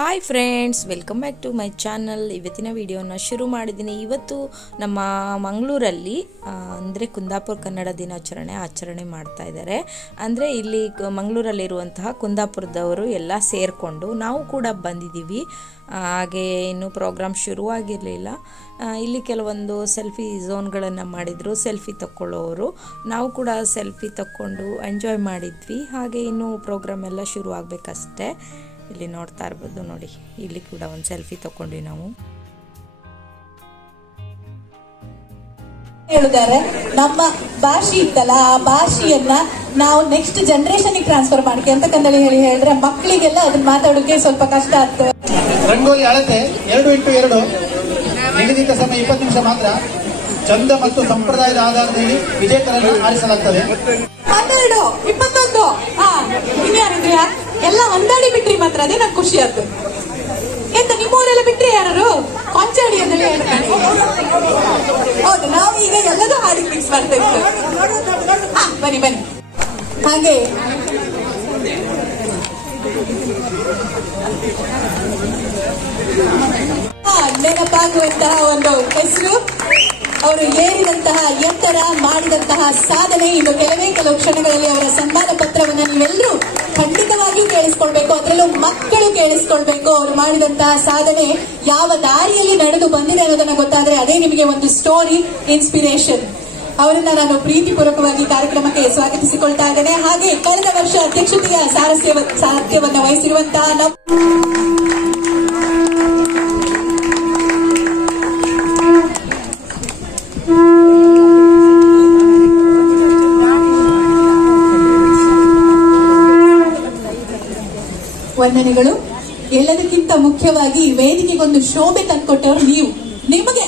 Hi friends, welcome back to my channel. ಇವತ್ತಿನ ವಿಡಿಯೋನ ಶುರು ಮಾಡಿದ್ದೀನಿ. ಇವತ್ತು ನಮ್ಮ ಮಂಗಳೂರಲ್ಲಿ ಅಂದರೆ ಕುಂದಾಪುರ ಕನ್ನಡ ದಿನಾಚರಣೆ ಆಚರಣೆ ಮಾಡ್ತಾ ಇದ್ದಾರೆ. ಅಂದರೆ ಇಲ್ಲಿ ಮಂಗಳೂರಲ್ಲಿರುವಂತಹ ಕುಂದಾಪುರದವರು ಎಲ್ಲ ಸೇರಿಕೊಂಡು ನಾವು ಕೂಡ ಬಂದಿದ್ದೀವಿ. ಹಾಗೆ ಇನ್ನೂ ಪ್ರೋಗ್ರಾಮ್ ಶುರುವಾಗಿರಲಿಲ್ಲ. ಇಲ್ಲಿ ಕೆಲವೊಂದು ಸೆಲ್ಫಿ ಝೋನ್ಗಳನ್ನು ಮಾಡಿದರು, ಸೆಲ್ಫಿ ತಗೊಳ್ಳೋರು. ನಾವು ಕೂಡ ಸೆಲ್ಫಿ ತಕ್ಕೊಂಡು ಎಂಜಾಯ್ ಮಾಡಿದ್ವಿ. ಹಾಗೆ ಇನ್ನೂ ಪ್ರೋಗ್ರಾಮ್ ಎಲ್ಲ ಶುರು ಆಗಬೇಕಷ್ಟೇ. ಇಲ್ಲಿ ನೋಡ್ತಾ ಇರ್ಬೋದು ನೋಡಿ, ಇಲ್ಲಿ ಕೂಡ ಒಂದು ಸೆಲ್ಫಿ ತಗೊಂಡ್ವಿ ನಾವು. ಹೇಳಿದ್ದಾರೆ ನಮ್ಮ ಭಾಷೆ ಇತ್ತಲ್ಲ, ಆ ಭಾಷೆಯನ್ನ ನಾವು ನೆಕ್ಸ್ಟ್ ಜನರೇಷನ್ ಟ್ರಾನ್ಸ್ಫರ್ ಮಾಡಕ್ಕೆ ಅಂತ ಕಂದಳಿ ಹೇಳಿದ್ರೆ ಮಕ್ಕಳಿಗೆಲ್ಲ ಅದನ್ನ ಮಾತಾಡೋಕೆ ಸ್ವಲ್ಪ ಕಷ್ಟ ಆಗ್ತದೆ. ರಂಗೋಲಿ ಅಳತೆ 2x2 ನಿಗದಿತ ಸಮಯ 20 ನಿಮಿಷ ಮಾತ್ರ. ಚಂದ ಮತ್ತು ಸಂಪ್ರದಾಯದ ಆಧಾರದಲ್ಲಿ ವಿಜೇತರನ್ನು ಆರಿಸಲಾಗುತ್ತದೆ. 12, 21 ಇನ್ಯಾರಿದ್ಯಾ ಎಲ್ಲ ಒಂದಾಡಿ ಬಿಟ್ರಿ ಮಾತ್ರ, ಅದೇ ನಂಗೆ ಖುಷಿ ಆಯ್ತು. ಎಂತ ನಿಮ್ಮೂರೆಲ್ಲ ಬಿಟ್ರಿ ಯಾರು ಕೊಂಚಾಡಿ ಅಂತ ಹೇಳ್ತಾರೆ. ಹೌದು, ನಾವು ಈಗ ಎಲ್ಲದೂ ಹಾಡಿ ಮಿಕ್ಸ್ ಮಾಡ್ತಾ ಇರ್ತೇವೆ. ಬನ್ನಿ ಬನ್ನಿ. ಹಾಗೆ ನೆನಪಾಗುವಂತಹ ಒಂದು ಹೆಸರು, ಅವರು ಏರಿದಂತಹ ಎತ್ತರ, ಮಾಡಿದಂತಹ ಸಾಧನೆ. ಇನ್ನು ಕೆಲವು ಕ್ಷಣಗಳಲ್ಲಿ ಅವರ ಸನ್ಮಾನ ಪತ್ರವನ್ನು ನೀವೆಲ್ಲರೂ ಖಂಡಿತವಾಗಿಯೂ ಕೇಳಿಸ್ಕೊಳ್ಬೇಕು. ಅದರಲ್ಲೂ ಮಕ್ಕಳು ಕೇಳಿಸ್ಕೊಳ್ಬೇಕು. ಅವರು ಮಾಡಿದಂತಹ ಸಾಧನೆ ಯಾವ ದಾರಿಯಲ್ಲಿ ನಡೆದು ಬಂದಿದೆ ಅನ್ನೋದನ್ನ ಗೊತ್ತಾದ್ರೆ ಅದೇ ನಿಮಗೆ ಒಂದು ಸ್ಟೋರಿ, ಇನ್ಸ್ಪಿರೇಷನ್. ಅವರನ್ನ ನಾನು ಪ್ರೀತಿಪೂರ್ವಕವಾಗಿ ಕಾರ್ಯಕ್ರಮಕ್ಕೆ ಸ್ವಾಗತಿಸಿಕೊಳ್ತಾ ಇದ್ದೇನೆ. ಹಾಗೆ ಕಳೆದ ವರ್ಷ ಅಧ್ಯಕ್ಷತೆಯ ಸಾರಥ್ಯವನ್ನು ವಹಿಸಿರುವಂತಹ ವಂದನೆಗಳು. ಎಲ್ಲದಕ್ಕಿಂತ ಮುಖ್ಯವಾಗಿ ವೇದಿಕೆಗೊಂದು ಶೋಭೆ ತಂದುಕೊಟ್ಟವರು ನೀವು. ನಿಮಗೆ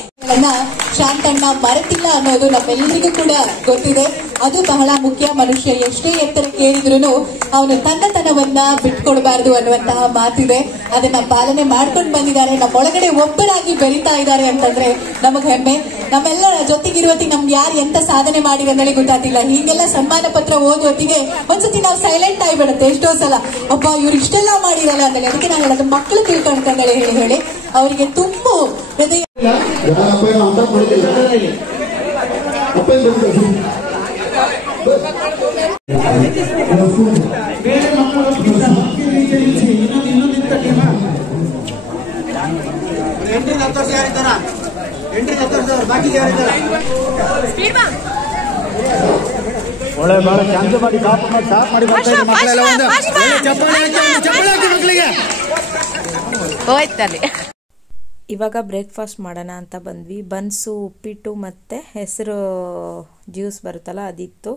ಶಾಂತಣ್ಣ ಮರೆತಿಲ್ಲ ಅನ್ನೋದು ನಮ್ಮೆಲ್ಲರಿಗೂ ಕೂಡ ಗೊತ್ತಿದೆ. ಅದು ಬಹಳ ಮುಖ್ಯ. ಮನುಷ್ಯ ಎಷ್ಟೇ ಎತ್ತರಕ್ಕೆ ಏರಿದ್ರು ಅವನು ತನ್ನತನವನ್ನ ಬಿಟ್ಕೊಡ್ಬಾರ್ದು ಅನ್ನುವಂತಹ ಮಾತಿದೆ. ಅದನ್ನ ಪಾಲನೆ ಮಾಡ್ಕೊಂಡು ಬಂದಿದ್ದಾರೆ. ನಮ್ಮೊಳಗಡೆ ಒಬ್ಬರಾಗಿ ಬೆರೀತಾ ಇದ್ದಾರೆ ಅಂತಂದ್ರೆ ನಮಗ್ ಹೆಮ್ಮೆ. ನಮ್ಮೆಲ್ಲರ ಜೊತೆಗಿರುವತ್ತಿಗೆ ನಮ್ಗೆ ಯಾರು ಎಂತ ಸಾಧನೆ ಮಾಡಿರಂದೇಳಿ ಗೊತ್ತಾಗ್ತಿಲ್ಲ. ಹೀಗೆಲ್ಲ ಸನ್ಮಾನ ಪತ್ರ ಓದುವತ್ತಿಗೆ ಒಂದ್ಸತಿ ನಾವು ಸೈಲೆಂಟ್ ಆಗಿಬಿಡುತ್ತೆ ಎಷ್ಟೋ ಸಲ. ಒಬ್ಬ ಇವ್ರು ಇಷ್ಟೆಲ್ಲ ಮಾಡಿರಲ್ಲ ಅಂತೇಳಿ. ಅದಕ್ಕೆ ನಾನು ಹೇಳೋದು ಮಕ್ಕಳು ತಿಳ್ಕೊಂಡ್ಕಂದೇಳಿ ಹೇಳಿ ಅವರಿಗೆ ತುಂಬು ಹೃದಯ ಒಳ್ಳೆ ಬಹಳ ಚಾನ್ಸ್ ಮಾಡಿ ಟಾಪ್ ಮಾಡಿ ಮಕ್ಕಳೆಲ್ಲ ಮಕ್ಕಳಿಗೆ ಹೋಯ್ತಲ್ಲಿ. ಇವಾಗ ಬ್ರೇಕ್ಫಾಸ್ಟ್ ಮಾಡೋಣ ಅಂತ ಬಂದ್ವಿ. ಬನ್ಸು, ಉಪ್ಪಿಟ್ಟು ಮತ್ತು ಹೆಸರು ಜ್ಯೂಸ್ ಬರುತ್ತಲ್ಲ ಅದಿತ್ತು.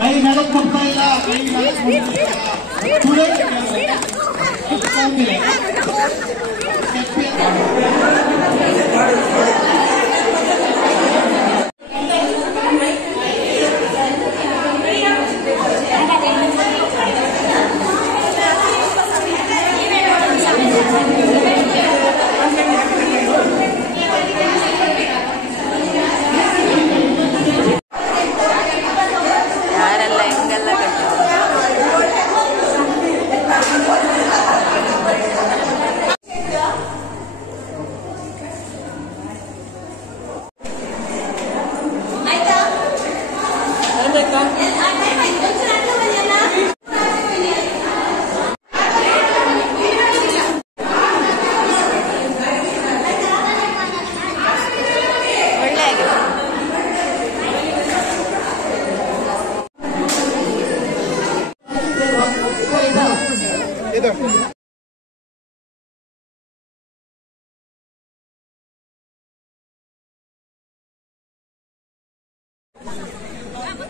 ಕೈ ನಡಕ್ ಬರ್ತಾ ಇಲ್ಲ, ಕೈ ನಡಕ್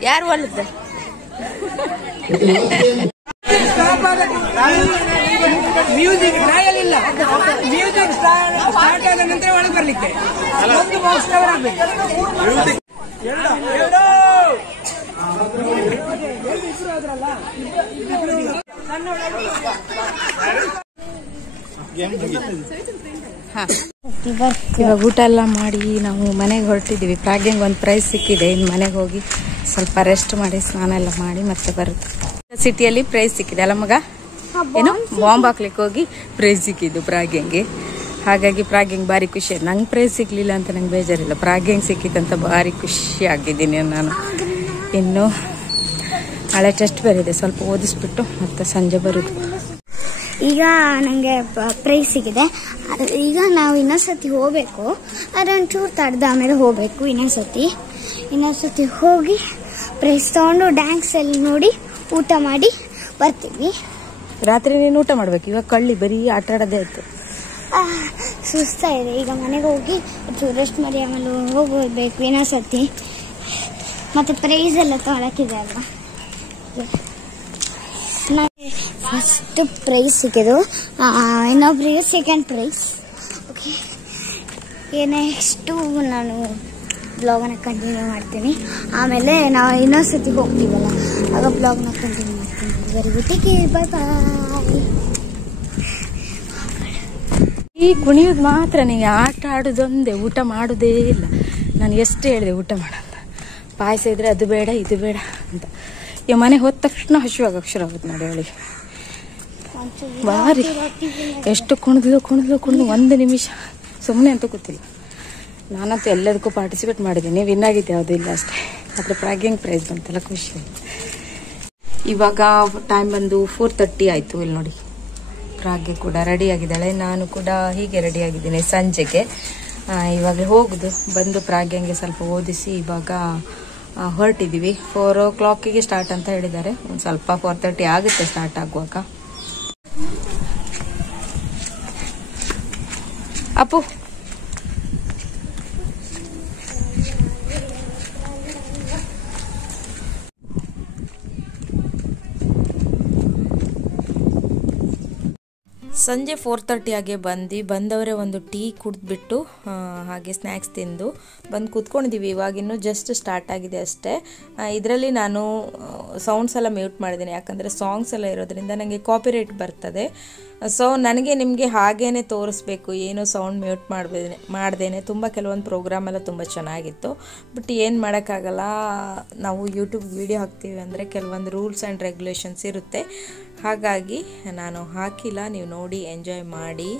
ಯಾರು ಒಳ್ಳದ ಮ್ಯೂಸಿಕ್ ಟ್ರಯಲ್ ಇಲ್ಲ. ಮ್ಯೂಸಿಕ್ ಸ್ಟಾರ್ಟ್ ಆದ ನಂತರ ಒಳಗೆ ಬರ್ಲಿಕ್ಕೆ ಒಂದು ಬಾಕ್ಸ್ ಕವರ್ ಆಗ್ಬೇಕು. ಇವಾಗ ಊಟ ಎಲ್ಲ ಮಾಡಿ ನಾವು ಮನೆಗೆ ಹೊರಟಿದ್ದೀವಿ. ಪ್ರಾಗ್ಯಂಗೆ ಒಂದು ಪ್ರೈಸ್ ಸಿಕ್ಕಿದೆ. ಇನ್ನು ಮನೆಗೆ ಹೋಗಿ ಸ್ವಲ್ಪ ರೆಸ್ಟ್ ಮಾಡಿ ಸ್ನಾನ ಎಲ್ಲ ಮಾಡಿ ಮತ್ತೆ ಬರುತ್ತೆ. ಸಿಟಿಯಲ್ಲಿ ಪ್ರೈಸ್ ಸಿಕ್ಕಿದೆ ಅಲ್ಲ ಮಗ? ಏನೋ ಬಾಂಬ್ ಹಾಕ್ಲಿಕ್ಕೆ ಹೋಗಿ ಪ್ರೈಸ್ ಸಿಕ್ಕಿದ್ದು ಪ್ರಾಗ್ಯಂಗೆ. ಹಾಗಾಗಿ ಪ್ರಾಗ್ಯಂಗೆ ಭಾರಿ ಖುಷಿ ಆಯ್ತು. ನಂಗೆ ಪ್ರೈಸ್ ಸಿಗ್ಲಿಲ್ಲ ಅಂತ ನಂಗೆ ಬೇಜಾರಿಲ್ಲ, ಪ್ರಾಗ್ಯಂಗೆ ಸಿಕ್ಕಿತ್ತಂತ ಭಾರಿ ಖುಷಿ ಆಗಿದ್ದೀನಿ ನಾನು. ಇನ್ನು ಹಳೆ ಟೆಸ್ಟ್ ಬೇರೆ ಸ್ವಲ್ಪ ಓದಿಸ್ಬಿಟ್ಟು ಮತ್ತೆ ಸಂಜೆ ಬರೋದು. ಈಗ ನನಗೆ ಪ್ರೈಸ್ ಸಿಗಿದೆ. ಈಗ ನಾವು ಇನ್ನೊಂದ್ಸತಿ ಹೋಗಬೇಕು. ಅದೊಂಚೂರು ತಡೆದ ಆಮೇಲೆ ಹೋಗಬೇಕು. ಇನ್ನೊಂದ್ಸತಿ ಹೋಗಿ ಪ್ರೈಸ್ ತಗೊಂಡು ಡ್ಯಾನ್ಸ್ ಎಲ್ಲ ನೋಡಿ ಊಟ ಮಾಡಿ ಬರ್ತೀವಿ. ರಾತ್ರಿ ನೀನು ಊಟ ಮಾಡ್ಬೇಕು. ಇವಾಗ ಕಳ್ಳಿ ಬರೀ ಆಟ ಆಡೋದೇ ಆಯ್ತು. ಸುಸ್ತಾ ಇದೆ. ಈಗ ಮನೆಗೆ ಹೋಗಿ ರೆಸ್ಟ್ ಮಾಡಿ ಆಮೇಲೆ ಹೋಗಬೇಕು ಇನ್ನೊಂದ್ಸತಿ. ಮತ್ತೆ ಪ್ರೈಸ್ ಎಲ್ಲ ತೊಗೊಳಕ್ಕಿದೆ ಅಲ್ವಾ. ನನಗೆ ಫಸ್ಟ್ ಪ್ರೈಸ್ ಸಿಕ್ಕಿದ್ದು, ಇನ್ನೊಬ್ರಿಗೆ ಸೆಕೆಂಡ್ ಪ್ರೈಸ್. ಓಕೆ, ನೆಕ್ಸ್ಟು ನಾನು ಬ್ಲಾಗನ್ನ ಕಂಟಿನ್ಯೂ ಮಾಡ್ತೀನಿ. ಆಮೇಲೆ ನಾವು ಇನ್ನೊಂದ್ಸತಿ ಹೋಗ್ತೀವಲ್ಲ ಆಗ ಬ್ಲಾಗ್ನ ಕಂಟಿನ್ಯೂ ಮಾಡ್ತೀನಿ. ವೆರಿ ಗುಡ್, ಟೇಕ್ ಕೇರ್, ಬಾಯ್ ಬಾಯ್. ಈ ಕುಣಿಯೋದು ಮಾತ್ರ, ನೀವು ಆಟ ಆಡೋದೊಂದೇ, ಊಟ ಮಾಡೋದೇ ಇಲ್ಲ. ನಾನು ಎಷ್ಟು ಹೇಳಿದೆ ಊಟ ಮಾಡೋದು, ಪಾಯಸ ಇದ್ರೆ ಅದು ಬೇಡ ಇದು ಬೇಡ ಅಂತ. ಈ ಮನೆಗೆ ಹೋದ ತಕ್ಷಣ ಹಸಿವಾಗಕ್ಕೆ ಶುರು ಆಗುತ್ತೆ ನೋಡಿ ಅವಳಿಗೆ. ಭಾರಿ ಎಷ್ಟು ಕುಣಿದ್ಲು ಒಂದು ನಿಮಿಷ ಸುಮ್ಮನೆ ಅಂತೂ ಗೊತ್ತಿಲ್ಲ. ನಾನಂತೂ ಎಲ್ಲದಕ್ಕೂ ಪಾರ್ಟಿಸಿಪೇಟ್ ಮಾಡಿದ್ದೀನಿ, ವಿನ್ ಆಗಿದ್ದೆ ಯಾವುದೂ ಇಲ್ಲ ಅಷ್ಟೇ. ಆದರೆ ಪ್ರಾಗ್ಯಂಗ್ ಪ್ರೈಸ್ ಬಂತಲ್ಲ, ಖುಷಿ ಆಯಿತು. ಇವಾಗ ಟೈಮ್ ಬಂದು 4:30 ಆಯಿತು. ಇಲ್ಲಿ ನೋಡಿ, ಪ್ರಾಗ್ಯ ಕೂಡ ರೆಡಿ ಆಗಿದ್ದಾಳೆ, ನಾನು ಕೂಡ ಹೀಗೆ ರೆಡಿ ಆಗಿದ್ದೀನಿ ಸಂಜೆಗೆ. ಇವಾಗ ಹೋಗುದು. ಬಂದು ಪ್ರಾಗ್ಯಂಗೆ ಸ್ವಲ್ಪ ಓದಿಸಿ ಇವಾಗ ಹೊರಟಿದ್ದೀವಿ. 4 o'clock ಸ್ಟಾರ್ಟ್ ಅಂತ ಹೇಳಿದ್ದಾರೆ. ಒಂದು ಸ್ವಲ್ಪ 4:30 ಆಗುತ್ತೆ ಸ್ಟಾರ್ಟ್ ಆಗುವಾಗ. ಅಪ್ಪು ಸಂಜೆ 4:30 ಆಗಿ ಬಂದವರೇ ಒಂದು ಟೀ ಕುಡಿದ್ಬಿಟ್ಟು ಹಾಗೆ ಸ್ನ್ಯಾಕ್ಸ್ ತಿಂದು ಬಂದು ಕೂತ್ಕೊಂಡಿದ್ದೀವಿ. ಇವಾಗಿನ್ನೂ ಜಸ್ಟ್ ಸ್ಟಾರ್ಟ್ ಆಗಿದೆ ಅಷ್ಟೇ. ಇದರಲ್ಲಿ ನಾನು ಸೌಂಡ್ಸ್ ಎಲ್ಲ ಮ್ಯೂಟ್ ಮಾಡಿದ್ದೀನಿ, ಯಾಕಂದರೆ ಸಾಂಗ್ಸ್ ಎಲ್ಲ ಇರೋದ್ರಿಂದ ನನಗೆ ಕಾಪಿರೈಟ್ ಬರ್ತದೆ. ಸೊ ನನಗೆ ನಿಮಗೆ ಹಾಗೇ ತೋರಿಸ್ಬೇಕು, ಏನು ಸೌಂಡ್ ಮ್ಯೂಟ್ ಮಾಡ್ದೇನೆ. ತುಂಬ ಕೆಲವೊಂದು ಪ್ರೋಗ್ರಾಮ್ ಎಲ್ಲ ತುಂಬ ಚೆನ್ನಾಗಿತ್ತು. ಬಟ್ ಏನು ಮಾಡೋಕ್ಕಾಗಲ್ಲ, ನಾವು ಯೂಟ್ಯೂಬ್ ವಿಡಿಯೋ ಹಾಕ್ತೀವಿ ಅಂದರೆ ಕೆಲವೊಂದು ರೂಲ್ಸ್ ಆ್ಯಂಡ್ ರೆಗ್ಯುಲೇಷನ್ಸ್ ಇರುತ್ತೆ. ಹಾಗಾಗಿ ನಾನು ಹಾಕಿಲ್ಲ, ನೀವು ನೋಡಿ ಎಂಜಾಯ್ ಮಾಡಿ.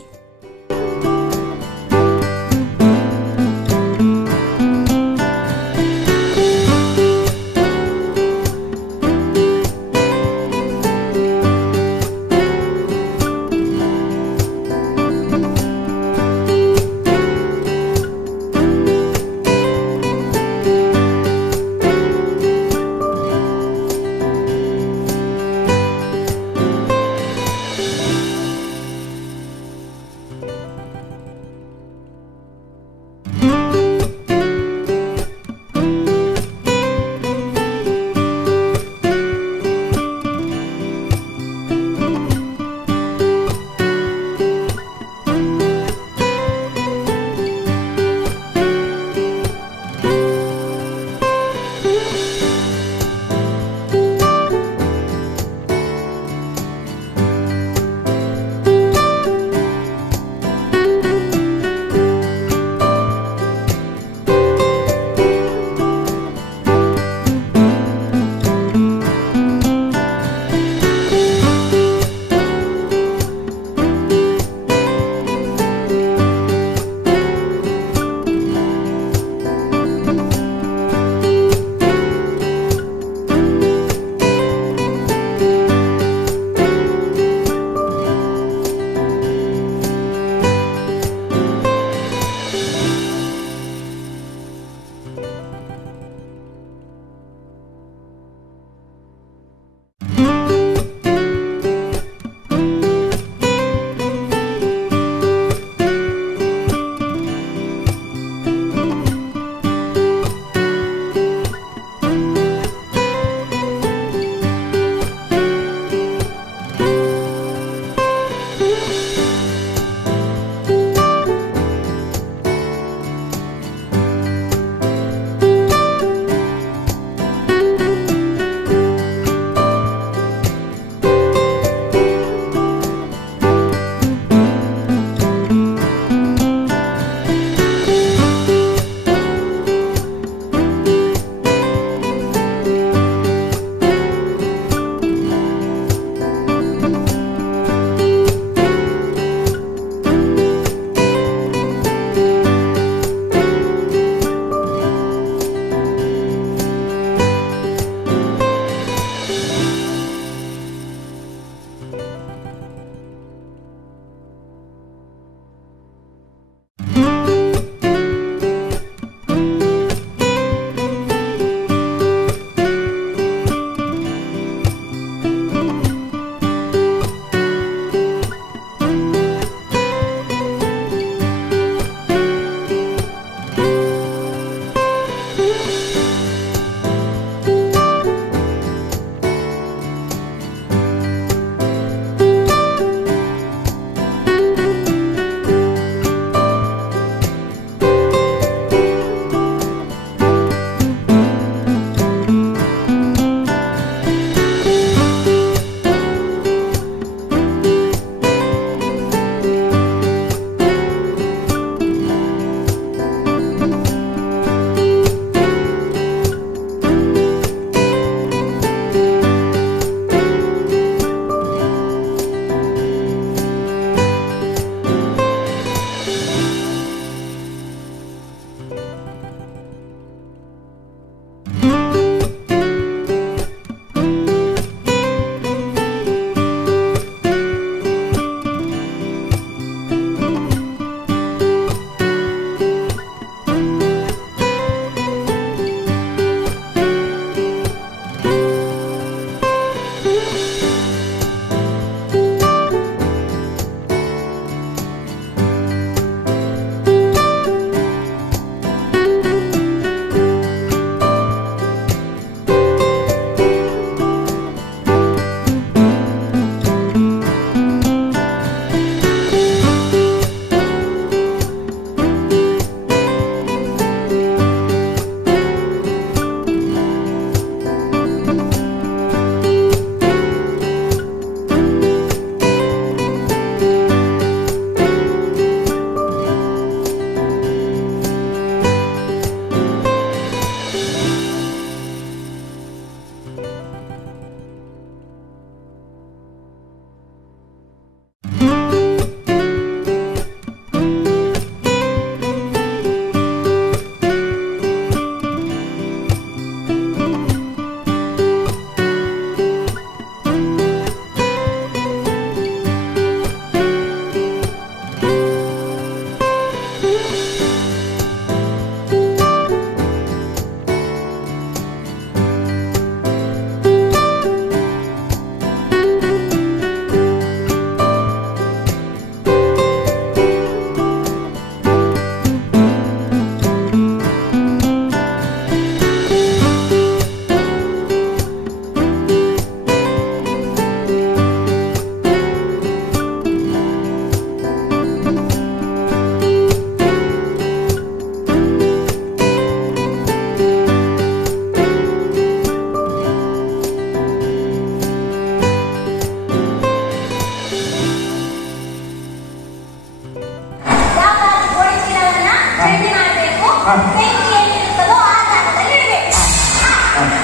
ಬೆಂಕಿ ಎಲ್ಲಿರುತ್ತದೋ ಆ ಜಾಗದಲ್ಲಿ ಇಡಬೇಕು.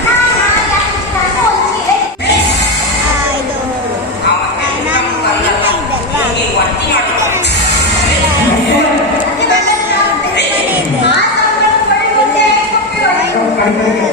Gracias.